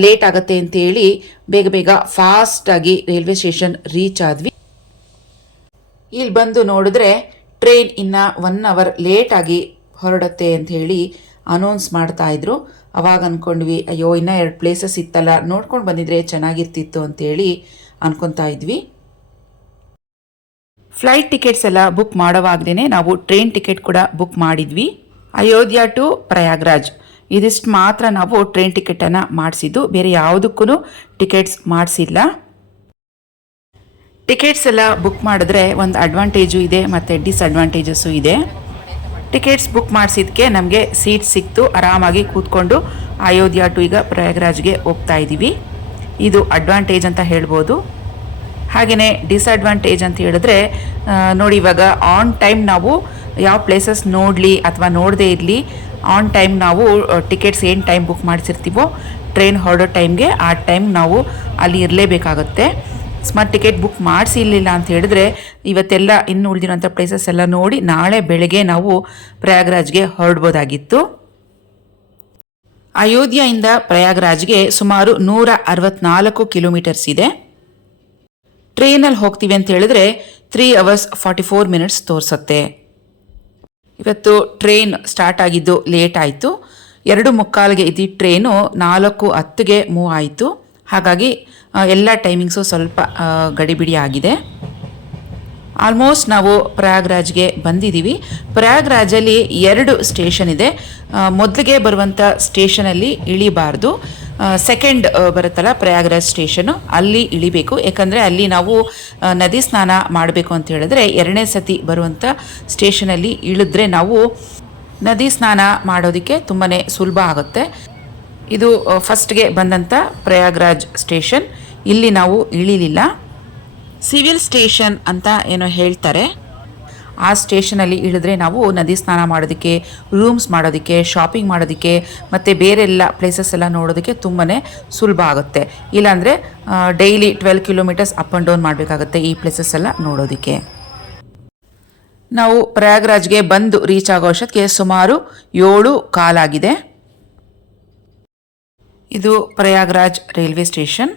ಲೇಟ್ ಆಗುತ್ತೆ ಅಂತೇಳಿ ಬೇಗ ಫಾಸ್ಟಾಗಿ ರೈಲ್ವೆ ಸ್ಟೇಷನ್ ರೀಚ್ ಆದ್ವಿ. ಇಲ್ಲಿ ಬಂದು ನೋಡಿದ್ರೆ ಟ್ರೈನ್ ಇನ್ನು 1 ಅವರ್ ಲೇಟಾಗಿ ಹೊರಡುತ್ತೆ ಅಂಥೇಳಿ ಅನೌನ್ಸ್ ಮಾಡ್ತಾಯಿದ್ರು. ಅವಾಗ ಅಂದ್ಕೊಂಡ್ವಿ, ಅಯ್ಯೋ ಇನ್ನೂ 2 ಪ್ಲೇಸಸ್ ಇತ್ತಲ್ಲ, ನೋಡ್ಕೊಂಡು ಬಂದಿದ್ರೆ ಚೆನ್ನಾಗಿರ್ತಿತ್ತು ಅಂತೇಳಿ ಅನ್ಕೊತಾ ಇದ್ವಿ. ಫ್ಲೈಟ್ ಟಿಕೆಟ್ಸ್ ಎಲ್ಲ ಬುಕ್ ಮಾಡೋವಾಗ್ಲೇ ನಾವು ಟ್ರೈನ್ ಟಿಕೆಟ್ ಕೂಡ ಬುಕ್ ಮಾಡಿದ್ವಿ. ಅಯೋಧ್ಯ ಟು ಪ್ರಯಾಗ್ರಾಜ್ ಇದಿಷ್ಟು ಮಾತ್ರ ನಾವು ಟ್ರೈನ್ ಟಿಕೆಟನ್ನು ಮಾಡಿಸಿದ್ದು, ಬೇರೆ ಯಾವುದಕ್ಕೂ ಟಿಕೆಟ್ಸ್ ಮಾಡಿಸಿಲ್ಲ. ಟಿಕೆಟ್ಸ್ ಎಲ್ಲ ಬುಕ್ ಮಾಡಿದ್ರೆ ಒಂದು ಅಡ್ವಾಂಟೇಜು ಇದೆ ಮತ್ತು ಡಿಸ್ಅಡ್ವಾಂಟೇಜಸ್ಸು ಇದೆ. ಟಿಕೆಟ್ಸ್ ಬುಕ್ ಮಾಡಿಸಿದ್ದಕ್ಕೆ ನಮಗೆ ಸೀಟ್ ಸಿಕ್ತು, ಆರಾಮಾಗಿ ಕೂತ್ಕೊಂಡು ಅಯೋಧ್ಯ ಟು ಈಗ ಪ್ರಯಾಗ್ರಾಜ್ಗೆ ಹೋಗ್ತಾ ಇದ್ದೀವಿ. ಇದು ಅಡ್ವಾಂಟೇಜ್ ಅಂತ ಹೇಳ್ಬೋದು. ಹಾಗೆಯೇ ಡಿಸ್ಅಡ್ವಾಂಟೇಜ್ ಅಂತ ಹೇಳಿದ್ರೆ ನೋಡಿ, ಇವಾಗ ಆನ್ ಟೈಮ್ ನಾವು ಯಾವ ಪ್ಲೇಸಸ್ ನೋಡಲಿ ಅಥವಾ ನೋಡದೇ ಇರಲಿ, ಆನ್ ಟೈಮ್ ನಾವು ಟಿಕೆಟ್ಸ್ ಏನು ಟೈಮ್ ಬುಕ್ ಮಾಡಿಸಿರ್ತೀವೋ ಟ್ರೈನ್ ಹೊರಡೋ ಟೈಮ್ಗೆ ಆ ಟೈಮ್ ನಾವು ಅಲ್ಲಿ ಇರಲೇಬೇಕಾಗುತ್ತೆ. ಸ್ಮಾರ್ಟ್ ಟಿಕೆಟ್ ಬುಕ್ ಮಾಡಿಸಿರಲಿಲ್ಲ ಅಂತ ಹೇಳಿದ್ರೆ ಇವತ್ತೆಲ್ಲ ಇನ್ನು ಉಳಿದಿರೋಂಥ ಪ್ಲೇಸಸ್ ಎಲ್ಲ ನೋಡಿ ನಾಳೆ ಬೆಳಗ್ಗೆ ನಾವು ಪ್ರಯಾಗ್ರಾಜ್ಗೆ ಹೊರಡ್ಬೋದಾಗಿತ್ತು. ಅಯೋಧ್ಯೆಯಿಂದ ಪ್ರಯಾಗ್ರಾಜ್ಗೆ ಸುಮಾರು 164 ಕಿಲೋಮೀಟರ್ಸ್ ಇದೆ. ಟ್ರೈನಲ್ಲಿ ಹೋಗ್ತೀವಿ ಅಂತ ಹೇಳಿದ್ರೆ 3 hours 44 minutes ತೋರಿಸುತ್ತೆ. ಇವತ್ತು ಟ್ರೈನ್ ಸ್ಟಾರ್ಟ್ ಆಗಿದ್ದು ಲೇಟ್ ಆಯಿತು. 2:45ಗೆ ಇದ್ದಿದ್ದ ಟ್ರೈನು 4:10ಗೆ ಮೂವ್ ಆಯಿತು. ಹಾಗಾಗಿ ಎಲ್ಲ ಟೈಮಿಂಗ್ಸು ಸ್ವಲ್ಪ ಗಡಿಬಿಡಿ ಆಗಿದೆ. ಆಲ್ಮೋಸ್ಟ್ ನಾವು ಪ್ರಯಾಗ್ರಾಜ್ಗೆ ಬಂದಿದ್ದೀವಿ. ಪ್ರಯಾಗ್ರಾಜಲ್ಲಿ 2 ಸ್ಟೇಷನ್ ಇದೆ. ಮೊದಲಿಗೆ ಬರುವಂಥ ಸ್ಟೇಷನಲ್ಲಿ ಇಳಿಬಾರ್ದು. ಸೆಕೆಂಡ್ ಬರುತ್ತಲ್ಲ ಪ್ರಯಾಗ್ರಾಜ್ ಸ್ಟೇಷನು, ಅಲ್ಲಿ ಇಳಿಬೇಕು. ಯಾಕಂದರೆ ಅಲ್ಲಿ ನಾವು ನದಿ ಸ್ನಾನ ಮಾಡಬೇಕು ಅಂತ ಹೇಳಿದ್ರೆ 2ನೇ ಸತಿ ಬರುವಂಥ ಸ್ಟೇಷನಲ್ಲಿ ಇಳಿದ್ರೆ ನಾವು ನದಿ ಸ್ನಾನ ಮಾಡೋದಕ್ಕೆ ತುಂಬಾ ಸುಲಭ ಆಗುತ್ತೆ. ಇದು ಫಸ್ಟ್ಗೆ ಬಂದಂಥ ಪ್ರಯಾಗ್ರಾಜ್ ಸ್ಟೇಷನ್. ಇಲ್ಲಿ ನಾವು ಇಳಿಲಿಲ್ಲ. ಸಿವಿಲ್ ಸ್ಟೇಷನ್ ಅಂತ ಏನೋ ಹೇಳ್ತಾರೆ. ಆ ಸ್ಟೇಷನಲ್ಲಿ ಇಳಿದ್ರೆ ನಾವು ನದಿ ಸ್ನಾನ ಮಾಡೋದಕ್ಕೆ, ರೂಮ್ಸ್ ಮಾಡೋದಕ್ಕೆ, ಶಾಪಿಂಗ್ ಮಾಡೋದಕ್ಕೆ ಮತ್ತು ಬೇರೆ ಎಲ್ಲ ಪ್ಲೇಸಸ್ ಎಲ್ಲ ನೋಡೋದಕ್ಕೆ ತುಂಬಾ ಸುಲಭ ಆಗುತ್ತೆ. ಇಲ್ಲಾಂದರೆ daily 12 kilometres up and down ಮಾಡಬೇಕಾಗುತ್ತೆ ಈ ಪ್ಲೇಸಸ್ ಎಲ್ಲ ನೋಡೋದಕ್ಕೆ. ನಾವು ಪ್ರಯಾಗ್ರಾಜ್ಗೆ ಬಂದು ರೀಚ್ ಆಗೋ ಅಷ್ಟೊತ್ತಿಗೆ ಸುಮಾರು 7:15 ಆಗಿದೆ. ಇದು ಪ್ರಯಾಗ್ರಾಜ್ ರೈಲ್ವೆ ಸ್ಟೇಷನ್.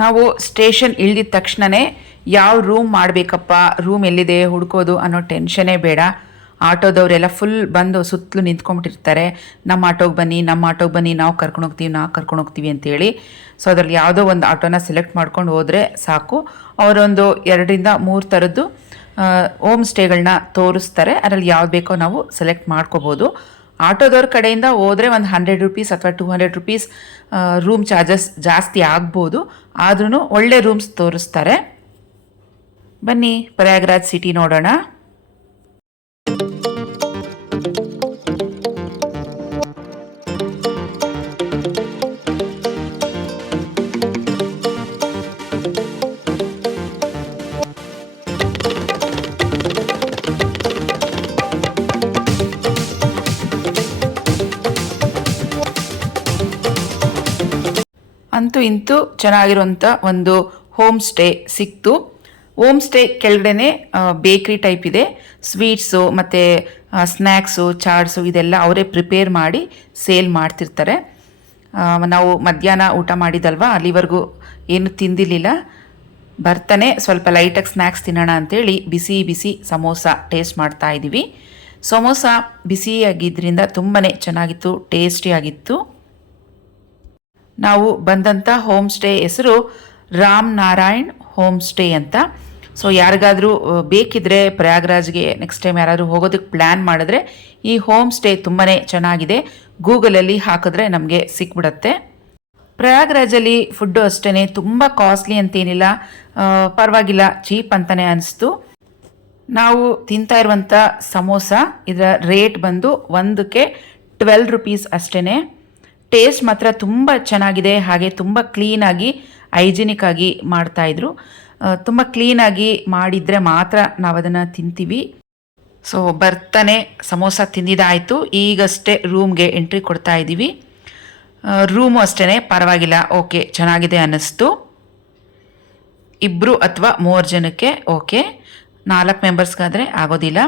ನಾವು ಸ್ಟೇಷನ್ ಇಳಿದ ತಕ್ಷಣವೇ ಯಾವ ರೂಮ್ ಮಾಡಬೇಕಪ್ಪ, ರೂಮ್ ಎಲ್ಲಿದೆ ಹುಡ್ಕೋದು ಅನ್ನೋ ಟೆನ್ಷನೇ ಬೇಡ. ಆಟೋದವರೆಲ್ಲ ಫುಲ್ ಬಂದು ಸುತ್ತಲೂ ನಿಂತ್ಕೊಂಡ್ಬಿಟ್ಟಿರ್ತಾರೆ. ನಮ್ಮ ಆಟೋಗೆ ಬನ್ನಿ, ನಾವು ಕರ್ಕೊಂಡೋಗ್ತೀವಿ ಅಂತೇಳಿ. ಸೊ ಅದರಲ್ಲಿ ಯಾವುದೋ ಒಂದು ಆಟೋನ ಸೆಲೆಕ್ಟ್ ಮಾಡ್ಕೊಂಡು ಹೋದರೆ ಸಾಕು. ಅವರೊಂದು 2-3 ಥರದ್ದು ಹೋಮ್ ಸ್ಟೇಗಳನ್ನ ತೋರಿಸ್ತಾರೆ. ಅದರಲ್ಲಿ ಯಾವ್ದು ಬೇಕೋ ನಾವು ಸೆಲೆಕ್ಟ್ ಮಾಡ್ಕೋಬೋದು. ಆಟೋದವ್ರ ಕಡೆಯಿಂದ ಹೋದರೆ ಒಂದು 100 ರೂಪೀಸ್ ಅಥವಾ 200 ರೂಪೀಸ್ ರೂಮ್ ಚಾರ್ಜಸ್ ಜಾಸ್ತಿ ಆಗ್ಬೋದು. ಆದ್ರೂ ಒಳ್ಳೆ ರೂಮ್ಸ್ ತೋರಿಸ್ತಾರೆ. ಬನ್ನಿ ಪ್ರಯಾಗ್ರಾಜ್ ಸಿಟಿ ನೋಡೋಣ. ಅಂತೂ ಇಂತೂ ಚೆನ್ನಾಗಿರುವಂಥ ಒಂದು ಹೋಮ್ ಸ್ಟೇ ಸಿಕ್ತು. ಹೋಮ್ ಸ್ಟೇ ಕೆಳಗಡೆ ಬೇಕ್ರಿ ಟೈಪ್ ಇದೆ. ಸ್ವೀಟ್ಸು ಮತ್ತು ಸ್ನ್ಯಾಕ್ಸು, ಚಾಟ್ಸು ಇದೆಲ್ಲ ಅವರೇ ಪ್ರಿಪೇರ್ ಮಾಡಿ ಸೇಲ್ ಮಾಡ್ತಿರ್ತಾರೆ. ನಾವು ಮಧ್ಯಾಹ್ನ ಊಟ ಮಾಡಿದಲ್ವ, ಅಲ್ಲಿವರೆಗೂ ಏನು ತಿಂದಿರಲಿಲ್ಲ. ಬರ್ತಾನೆ ಸ್ವಲ್ಪ ಲೈಟಾಗಿ ಸ್ನ್ಯಾಕ್ಸ್ ತಿನ್ನೋಣ ಅಂಥೇಳಿ ಬಿಸಿ ಬಿಸಿ ಸಮೋಸ ಟೇಸ್ಟ್ ಮಾಡ್ತಾ ಇದ್ದೀವಿ. ಸಮೋಸ ಬಿಸಿಯಾಗಿದ್ದರಿಂದ ತುಂಬಾ ಚೆನ್ನಾಗಿತ್ತು, ಟೇಸ್ಟಿಯಾಗಿತ್ತು. ನಾವು ಬಂದಂಥ ಹೋಮ್ ಸ್ಟೇ ಹೆಸರು ರಾಮ್ ನಾರಾಯಣ್ ಹೋಮ್ ಸ್ಟೇ ಅಂತ. ಸೊ ಯಾರಿಗಾದರೂ ಬೇಕಿದ್ರೆ ಪ್ರಯಾಗ್ರಾಜ್ಗೆ ನೆಕ್ಸ್ಟ್ ಟೈಮ್ ಯಾರಾದರೂ ಹೋಗೋದಕ್ಕೆ ಪ್ಲ್ಯಾನ್ ಮಾಡಿದ್ರೆ ಈ ಹೋಮ್ ಸ್ಟೇ ತುಂಬಾ ಚೆನ್ನಾಗಿದೆ. ಗೂಗಲಲ್ಲಿ ಹಾಕಿದ್ರೆ ನಮಗೆ ಸಿಕ್ಬಿಡತ್ತೆ. ಪ್ರಯಾಗ್ರಾಜಲ್ಲಿ ಫುಡ್ಡು ಅಷ್ಟೇ ತುಂಬ ಕಾಸ್ಟ್ಲಿ ಅಂತೇನಿಲ್ಲ, ಪರವಾಗಿಲ್ಲ, ಚೀಪ್ ಅಂತಲೇ ಅನಿಸ್ತು. ನಾವು ತಿಂತಾ ಇರುವಂಥ ಸಮೋಸ ಇದರ ರೇಟ್ ಬಂದು ಒಂದಕ್ಕೆ 12 ರೂಪೀಸ್ ಅಷ್ಟೇ. ಟೇಸ್ಟ್ ಮಾತ್ರ ತುಂಬ ಚೆನ್ನಾಗಿದೆ. ಹಾಗೆ ತುಂಬ ಕ್ಲೀನಾಗಿ ಹೈಜಿನಿಕ್ ಆಗಿ ಮಾಡ್ತಾಯಿದ್ರು. ತುಂಬ ಕ್ಲೀನಾಗಿ ಮಾಡಿದರೆ ಮಾತ್ರ ನಾವು ಅದನ್ನು ತಿಂತೀವಿ. ಸೊ ಬರ್ತಾನೆ ಸಮೋಸ ತಿಂದಿದ್ದಾಯಿತು. ಈಗಷ್ಟೇ ರೂಮ್ಗೆ ಎಂಟ್ರಿ ಕೊಡ್ತಾ ಇದ್ದೀವಿ. ರೂಮು ಅಷ್ಟೇ ಪರವಾಗಿಲ್ಲ, ಓಕೆ ಚೆನ್ನಾಗಿದೆ ಅನ್ನಿಸ್ತು. 2 ಅಥವಾ 3 ಜನಕ್ಕೆ ಓಕೆ, 4 ಮೆಂಬರ್ಸ್ಗಾದರೆ ಆಗೋದಿಲ್ಲ.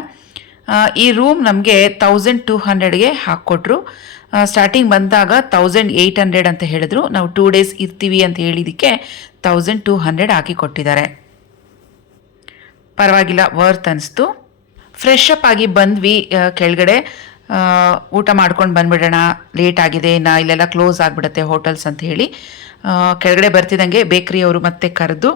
ಈ ರೂಮ್ ನಮಗೆ 1200ಗೆ ಹಾಕ್ಕೊಟ್ರು. ಸ್ಟಾರ್ಟಿಂಗ್ ಬಂದಾಗ 1800 ಅಂತ ಹೇಳಿದ್ರು. ನಾವು 2 ಡೇಸ್ ಇರ್ತೀವಿ ಅಂತ ಹೇಳಿದ್ದಕ್ಕೆ 1200 ಹಾಕಿ ಕೊಟ್ಟಿದ್ದಾರೆ. ಪರವಾಗಿಲ್ಲ, ವರ್ತ್ ಅನಿಸ್ತು. ಫ್ರೆಶ್ ಅಪ್ ಆಗಿ ಬಂದ್ವಿ ಕೆಳಗಡೆ. ಊಟ ಮಾಡ್ಕೊಂಡು ಬಂದ್ಬಿಡೋಣ, ಲೇಟ್ ಆಗಿದೆ, ಇಲ್ಲೆಲ್ಲ ಕ್ಲೋಸ್ ಆಗಿಬಿಡುತ್ತೆ ಹೋಟೆಲ್ಸ್ ಅಂತ ಹೇಳಿ ಕೆಳಗಡೆ ಬರ್ತಿದ್ದಂಗೆ ಬೇಕ್ರಿಯವರು ಮತ್ತೆ ಕರೆದು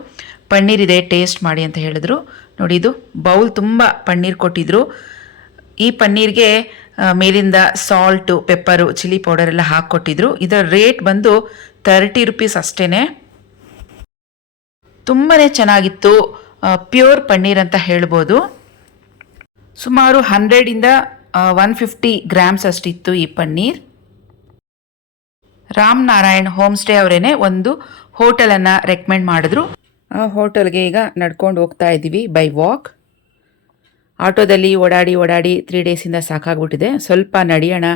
ಪನ್ನೀರ್ ಇದೆ ಟೇಸ್ಟ್ ಮಾಡಿ ಅಂತ ಹೇಳಿದ್ರು. ನೋಡಿ, ಇದು ಬೌಲ್ ತುಂಬ ಪನ್ನೀರ್ ಕೊಟ್ಟಿದ್ರು. ಈ ಪನ್ನೀರ್ಗೆ ಮೇಲಿಂದ ಸಾಲ್ಟು, ಪೆಪ್ಪರು, ಚಿಲ್ಲಿ ಪೌಡರ್ ಎಲ್ಲ ಹಾಕ್ಕೊಟ್ಟಿದ್ರು. ಇದರ ರೇಟ್ ಬಂದು 30 ರೂಪೀಸ್ ಅಷ್ಟೇ. ತುಂಬಾ ಚೆನ್ನಾಗಿತ್ತು. ಪ್ಯೂರ್ ಪನ್ನೀರ್ ಅಂತ ಹೇಳ್ಬೋದು. ಸುಮಾರು 100ಇಂದ 150 ಗ್ರಾಮ್ಸ್ ಅಷ್ಟಿತ್ತು ಈ ಪನ್ನೀರ್. ರಾಮ್ ನಾರಾಯಣ್ ಹೋಮ್ ಸ್ಟೇ ಅವರೇನೆ ಒಂದು ಹೋಟೆಲನ್ನು ರೆಕಮೆಂಡ್ ಮಾಡಿದ್ರು. ಆ ಹೋಟೆಲ್ಗೆ ಈಗ ನಡ್ಕೊಂಡು ಹೋಗ್ತಾ ಇದ್ದೀವಿ ಬೈ ವಾಕ್. ಆಟೋದಲ್ಲಿ ಓಡಾಡಿ 3 ಡೇಸಿಂದ ಸಾಕಾಗ್ಬಿಟ್ಟಿದೆ. ಸ್ವಲ್ಪ ನಡೆಯೋಣ,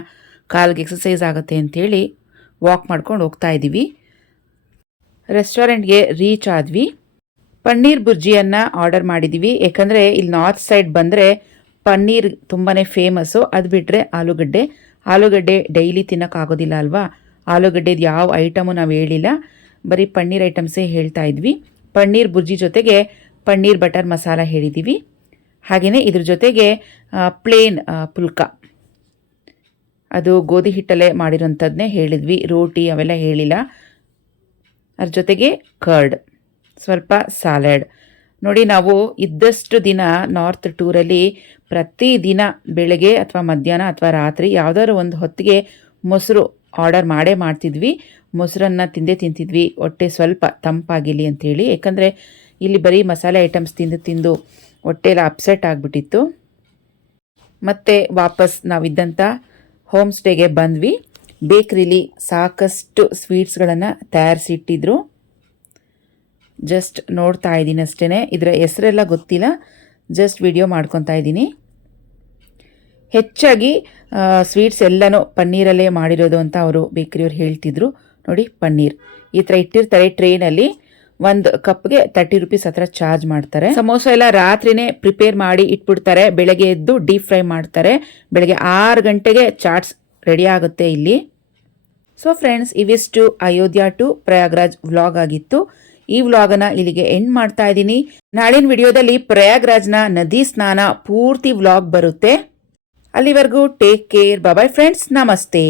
ಕಾಲ್ಗೆ ಎಕ್ಸಸೈಸ್ ಆಗುತ್ತೆ ಅಂಥೇಳಿ ವಾಕ್ ಮಾಡ್ಕೊಂಡು ಹೋಗ್ತಾ ಇದ್ದೀವಿ. ರೆಸ್ಟೋರೆಂಟ್ಗೆ ರೀಚ್ ಆದ್ವಿ. ಪನ್ನೀರ್ ಬುರ್ಜಿಯನ್ನು ಆರ್ಡರ್ ಮಾಡಿದ್ದೀವಿ. ಯಾಕಂದರೆ ಇಲ್ಲಿ ನಾರ್ತ್ ಸೈಡ್ ಬಂದರೆ ಪನ್ನೀರ್ ತುಂಬಾ ಫೇಮಸ್ಸು. ಅದು ಬಿಟ್ಟರೆ ಆಲೂಗಡ್ಡೆ ಡೈಲಿ ತಿನ್ನೋಕ್ಕಾಗೋದಿಲ್ಲ ಅಲ್ವಾ. ಆಲೂಗಡ್ಡೆದು ಯಾವ ಐಟಮು ನಾವು ಹೇಳಿಲ್ಲ, ಬರೀ ಪನ್ನೀರ್ ಐಟಮ್ಸೇ ಹೇಳ್ತಾ ಇದ್ವಿ. ಪನ್ನೀರ್ ಬುರ್ಜಿ ಜೊತೆಗೆ ಪನ್ನೀರ್ ಬಟರ್ ಮಸಾಲ ಹೇಳಿದ್ದೀವಿ. ಹಾಗೆಯೇ ಇದ್ರ ಜೊತೆಗೆ ಪ್ಲೇನ್ ಪುಲ್ಕ, ಅದು ಗೋಧಿ ಹಿಟ್ಟಲ್ಲೇ ಮಾಡಿರೋಂಥದ್ದನ್ನೇ ಹೇಳಿದ್ವಿ. ರೋಟಿ ಅವೆಲ್ಲ ಹೇಳಿಲ್ಲ. ಅದ್ರ ಜೊತೆಗೆ ಕರ್ಡ್, ಸ್ವಲ್ಪ ಸಾಲಡ್. ನೋಡಿ, ನಾವು ಇದ್ದಷ್ಟು ದಿನ ನಾರ್ತ್ ಟೂರಲ್ಲಿ ಪ್ರತಿದಿನ ಬೆಳಗ್ಗೆ ಅಥವಾ ಮಧ್ಯಾಹ್ನ ಅಥವಾ ರಾತ್ರಿ ಯಾವುದಾದ್ರು ಒಂದು ಹೊತ್ತಿಗೆ ಮೊಸರು ಆರ್ಡರ್ ಮಾಡ್ತಿದ್ವಿ. ಮೊಸರನ್ನ ತಿಂತಿದ್ವಿ, ಹೊಟ್ಟೆ ಸ್ವಲ್ಪ ತಂಪಾಗಿಲಿ ಅಂಥೇಳಿ. ಯಾಕಂದರೆ ಇಲ್ಲಿ ಬರೀ ಮಸಾಲೆ ಐಟಮ್ಸ್ ತಿಂದು ಹೊಟ್ಟೆ ಎಲ್ಲ ಅಪ್ಸೆಟ್ ಆಗಿಬಿಟ್ಟಿತ್ತು. ಮತ್ತು ವಾಪಸ್ ನಾವಿದ್ದಂಥ ಹೋಮ್ ಸ್ಟೇಗೆ ಬಂದ್ವಿ. ಬೇಕ್ರಿಲಿ ಸಾಕಷ್ಟು ಸ್ವೀಟ್ಸ್ಗಳನ್ನು ತಯಾರಿಸಿಟ್ಟಿದ್ರು. ಜಸ್ಟ್ ನೋಡ್ತಾ ಇದ್ದೀನಿ ಅಷ್ಟೇ, ಇದರ ಹೆಸರೆಲ್ಲ ಗೊತ್ತಿಲ್ಲ, ಜಸ್ಟ್ ವಿಡಿಯೋ ಮಾಡ್ಕೊತಾ ಇದ್ದೀನಿ. ಹೆಚ್ಚಾಗಿ ಸ್ವೀಟ್ಸ್ ಎಲ್ಲನೂ ಪನ್ನೀರಲ್ಲೇ ಮಾಡಿರೋದು ಅಂತ ಅವರು ಬೇಕ್ರಿಯವ್ರು ಹೇಳ್ತಿದ್ರು. ನೋಡಿ, ಪನ್ನೀರ್ ಈ ಥರ ಇಟ್ಟಿರ್ತಾರೆ ಟ್ರೇನಲ್ಲಿ. ಒಂದು ಕಪ್ಗೆ 30 ರೂಪೀಸ್ ಹತ್ರ ಚಾರ್ಜ್ ಮಾಡ್ತಾರೆ. ಸಮೋಸ ಎಲ್ಲ ರಾತ್ರಿನೇ ಪ್ರಿಪೇರ್ ಮಾಡಿ ಇಟ್ಬಿಡ್ತಾರೆ, ಬೆಳಗ್ಗೆ ಎದ್ದು ಡೀಪ್ ಫ್ರೈ ಮಾಡ್ತಾರೆ. ಬೆಳಗ್ಗೆ 6 ಗಂಟೆಗೆ ಚಾಟ್ಸ್ ರೆಡಿ ಆಗುತ್ತೆ ಇಲ್ಲಿ. ಸೊ ಫ್ರೆಂಡ್ಸ್, ಇವಿಷ್ಟು ಅಯೋಧ್ಯ ಟು ಪ್ರಯಾಗ್ರಾಜ್ ವ್ಲಾಗ್ ಆಗಿತ್ತು. ಈ ವ್ಲಾಗನ್ನು ಇಲ್ಲಿಗೆ ಎಂಡ್ ಮಾಡ್ತಾ ಇದ್ದೀನಿ. ನಾಳಿನ ವಿಡಿಯೋದಲ್ಲಿ ಪ್ರಯಾಗ್ರಾಜ್ನ ನದಿ ಸ್ನಾನ ಪೂರ್ತಿ ವ್ಲಾಗ್ ಬರುತ್ತೆ. ಅಲ್ಲಿವರೆಗೂ ಟೇಕ್ ಕೇರ್. ಬಾಯ್ ಫ್ರೆಂಡ್ಸ್, ನಮಸ್ತೆ.